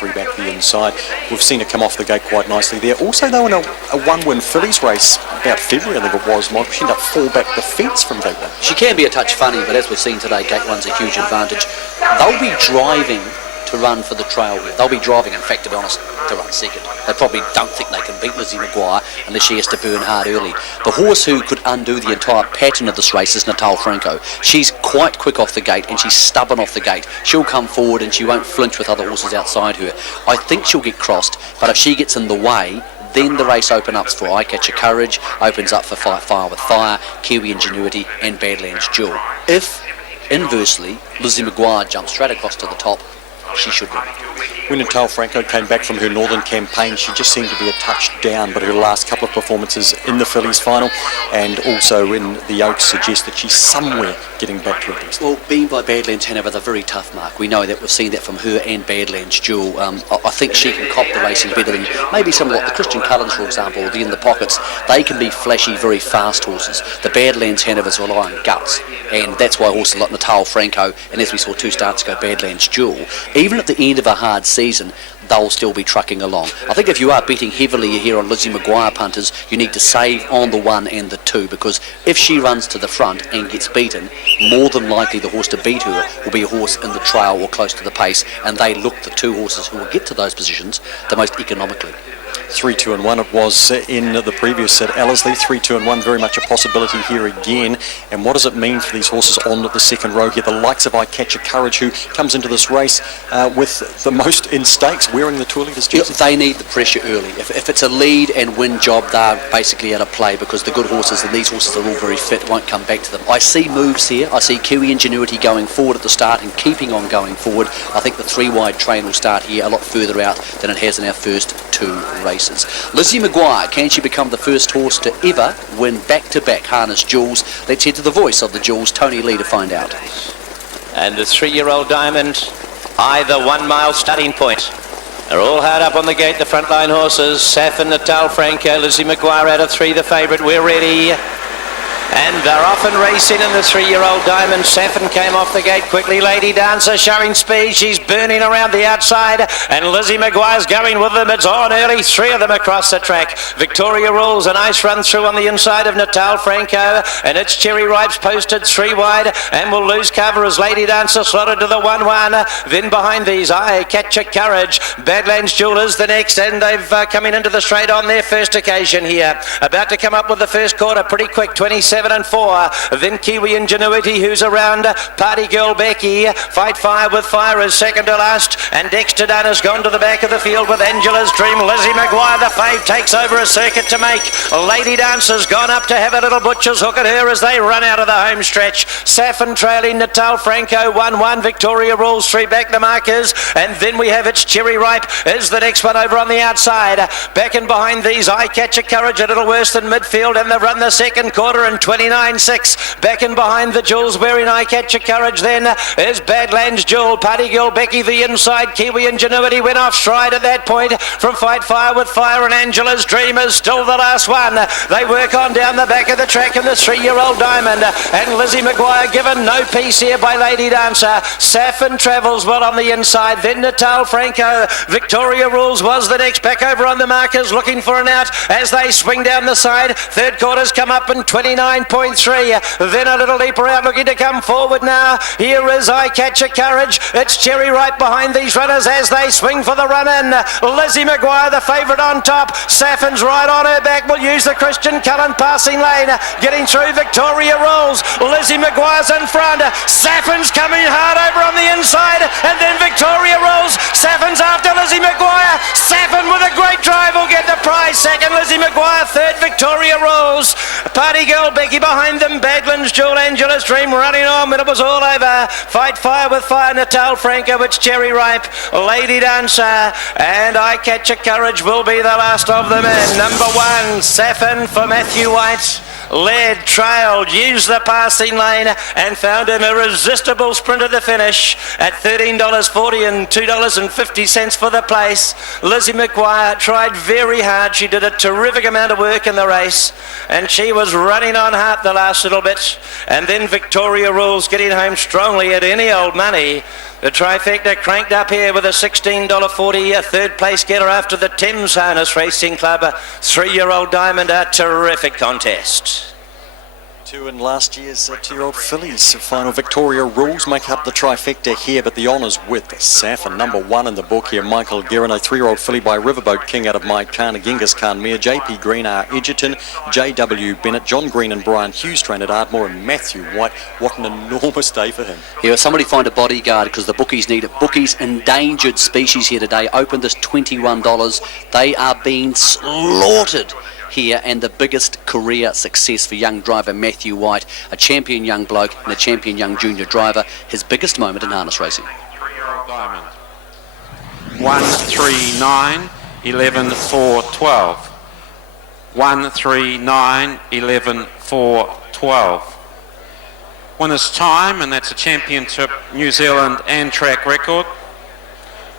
three back the inside. We've seen her come off the gate quite nicely there. Also, though, in a one-win fillies race about February, I think it was, Michael, she ended up 4 back the fence from gate 1. She can be a touch funny, but as we've seen today, gate 1's a huge advantage. They'll be driving to run for the trail here. They'll be driving, in fact, to be honest, to run second. They probably don't think they can beat Lizzie McGuire unless she has to burn hard early. The horse who could undo the entire pattern of this race is Natal Franco. She's quite quick off the gate and she's stubborn off the gate. She'll come forward and she won't flinch with other horses outside her. I think she'll get crossed, but if she gets in the way, then the race opens up for Eye Catcher Courage, opens up for Fight Fire with Fire, Kiwi Ingenuity and Badlands Jewel. If, inversely, Lizzie McGuire jumps straight across to the top, she should win. When Natal Franco came back from her northern campaign, she just seemed to be a touch down, but her last couple of performances in the fillies final and also in the Oaks suggest that she's somewhere getting back to her best. Well, being by Badlands Hanover, the very tough mark. We know that. We've seen that from her and Badlands Jewel. I think she can cop the racing better than maybe some of what the Christian Cullens, for example, or the In the Pockets. They can be flashy, very fast horses. The Badlands Hanovers rely on guts, and that's why horses like Natal Franco, and as we saw 2 starts ago, Badlands Jewel, even at the end of a hard season, they'll still be trucking along. I think if you are betting heavily here on Lizzie McGuire punters, you need to save on the 1 and the 2, because if she runs to the front and gets beaten, more than likely the horse to beat her will be a horse in the trail or close to the pace, and they look the 2 horses who will get to those positions the most economically. 3, 2 and 1 it was in the previous at Ellerslie. 3, 2 and 1, very much a possibility here again. And what does it mean for these horses on the second row here? The likes of Eye Catcher Courage, who comes into this race with the most in stakes, wearing the Tour Leaders jersey. They need the pressure early. If it's a lead and win job, they're basically out of play, because the good horses, and these horses are all very fit, won't come back to them. I see moves here. I see Kiwi Ingenuity going forward at the start and keeping on going forward. I think the 3-wide train will start here a lot further out than it has in our first 2 races. Lizzie McGuire, can she become the first horse to ever win back-to-back harness jewels? Let's head to the voice of the jewels, Tony Lee, to find out. And the 3-year-old Diamond, either 1 mile starting point. They're all hard up on the gate, the frontline horses. Saf and Natal Franco, Lizzie McGuire out of 3, the favourite. We're ready. And they're off and racing in the 3-year-old Diamond. Saffin came off the gate quickly. Lady Dancer showing speed. She's burning around the outside. And Lizzie McGuire's going with them. It's on early. 3 of them across the track. Victoria Rules, a nice run through on the inside of Natal Franco. And it's Cherry Ripes posted 3 wide. And will lose cover as Lady Dancer slotted to the 1-1. Then behind these, Eye Catcher Courage. Badlands Jewelers the next. And they've coming into the straight on their first occasion here. About to come up with the first quarter. Pretty quick. 27 and 4. Then Kiwi Ingenuity, who's around. Party Girl Becky. Fight Fire with Fire is second to last. And Dexter Dunn has gone to the back of the field with Angela's Dream. Lizzie McGuire, the fave, takes over a circuit to make. Lady Dancer's gone up to have a little butcher's hook at her as they run out of the home stretch. Saffin trailing Natal Franco 1-1. Victoria Rules 3 back the markers. And then we have It's Cherry Ripe is the next one over on the outside. Back and behind these, Eye Catcher Courage a little worse than midfield, and they've run the second quarter in 29.6. Back and behind the Jewels wearing Eye Catcher Courage then is Badlands Jewel. Party Girl Becky the inside. Kiwi Ingenuity went off stride at that point from Fight Fire with Fire, and Angela's Dream is still the last one. They work on down the back of the track in the 3-year-old Diamond, and Lizzie McGuire given no peace here by Lady Dancer. Saffin travels well on the inside, then Natal Franco. Victoria Rules was the next, back over on the markers looking for an out as they swing down the side. Third quarter's come up in 29.3. Then a little deeper out looking to come forward now. Here is Eye Catcher Courage. It's Cherry right behind these runners as they swing for the run-in. Lizzie McGuire the favourite on top. Saffin's right on her back. Will use the Christian Cullen passing lane. Getting through Victoria Rules. Lizzie McGuire's in front. Saffin's coming hard over on the inside. And then Victoria Rules. Saffin's after Lizzie McGuire. Saffin with a great drive will get the prize. Second Lizzie McGuire. Third Victoria Rules. Party Girl Becky behind them. Badlands Jewel, Angela's Dream running on when it was all over. Fight Fire with Fire, Natal Franco, it's Cherry Ripe, Lady Dancer, and Eye Catcher Courage will be the last of them in. Number 1, Saffin for Matthew White. Led, trailed, used the passing lane and found an irresistible sprint at the finish at $13.40 and $2.50 for the place. Lizzie McGuire tried very hard. She did a terrific amount of work in the race and she was running on hard the last little bit. And then Victoria Rules getting home strongly at any old money. The trifecta cranked up here with a $16.40, a third place getter after the Thames Harness Racing Club, a 3-year-old Diamond, a terrific contest. Two in last year's 2-year-old fillies. Final Victoria rules make up the trifecta here, but the honours with Saffin. Number 1 in the book here, Michael Guerin, a 3-year-old filly by Riverboat King out of my Kana Genghis Khan mare. JP Green, R. Edgerton, JW Bennett, John Green and Brian Hughes trained at Ardmore, and Matthew White. What an enormous day for him. Yeah, somebody find a bodyguard because the bookies need it. Bookies endangered species here today. Opened this $21. They are being slaughtered here, and the biggest career success for young driver Matthew White, a champion young bloke and a champion young junior driver, his biggest moment in harness racing. 3-year-old Diamond. 139 11 4 12. 139 11 4 12. Winner's time, and that's a championship New Zealand and track record.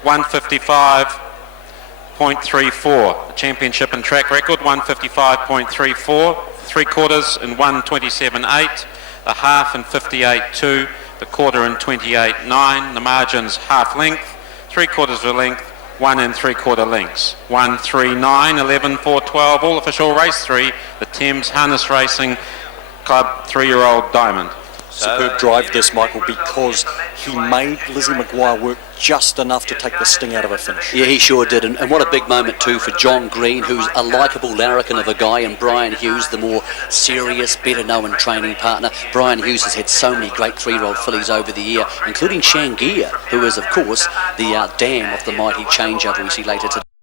155.34, the championship and track record, 155.34, 3/4 in 127.8, the half in 58.2, the quarter in 28.9, the margins half length, 3/4 of a length, 1 3/4 lengths. 139 11 4 12, all official race 3, the Thames Harness Racing Club 3-year-old Diamond. Superb drive this, Michael, because he made Lizzie McGuire work just enough to take the sting out of a finish. Yeah, he sure did, and what a big moment too for John Green, who's a likeable larrikin of a guy, and Brian Hughes, the more serious, better known training partner. Brian Hughes has had so many great 3-year-old fillies over the year, including Shangia, who is of course the dam of the mighty changeover we see later today.